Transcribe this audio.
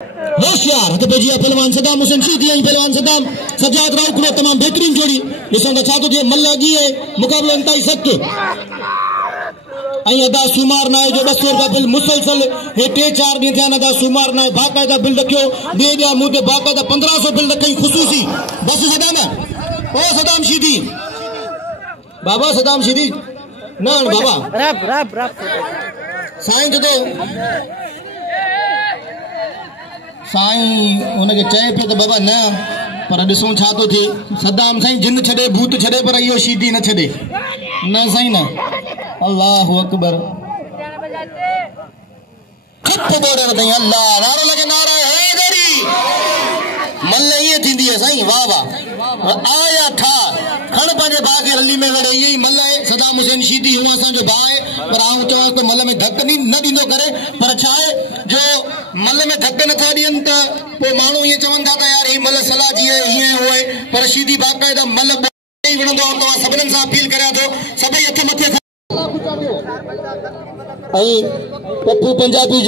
होशियार हथ पेजी पहलवान सदाम हुसैन शीदी पहलवान सदाम सजाद राव को तमाम बेहतरीन जोड़ी ॾिसण छा थो थिए मल अॻी है मुक़ाबलो इंतहाई सख़्त अदा सुमार नाए जो 200 रुपया बिल मुसलसल हे 3-4 ॾींहं थिया अदा सुमार नाए बाक़ायदा बिल रखियो ॿिए ॾिया मूं ते बाक़ायदा 1500 बिल रखई ख़ुसूसी बस सदाम ओ सदाम शीदी बाबा सदाम शीदी न बाबा रब रब रब साईं जो साईं उनके चए पे तो बाबा न पर ॾिसूं छा थो थिए सदाम साईं जिन छॾे भूत छॾे पर इहो शीदी न छॾे न साईं न अल्लाह अकबर खप बोड़ण ताईं अल्लाह नारो लगे नारा हैदरी मल ये थींदी है साईं वाह वाह आया था खण पंहिंजे भाउ खे रली में वड़े यही मल है सदाम हुसैन शीदी हूं असांजो भाउ है पर आऊं चवां तो मल में धक न ॾींदो करे पर छा है जो मल में धक नथा ॾियनि त पोइ माण्हू ईअं चवनि था त यार ही मल सलाह जी है हीअं होए पर शीदी बाक़ायदा मल विणंदो आहे तव्हां सभिनीनि सां अपील करियां थो सभई हथ मथे ऐं पप्पू पंजाबी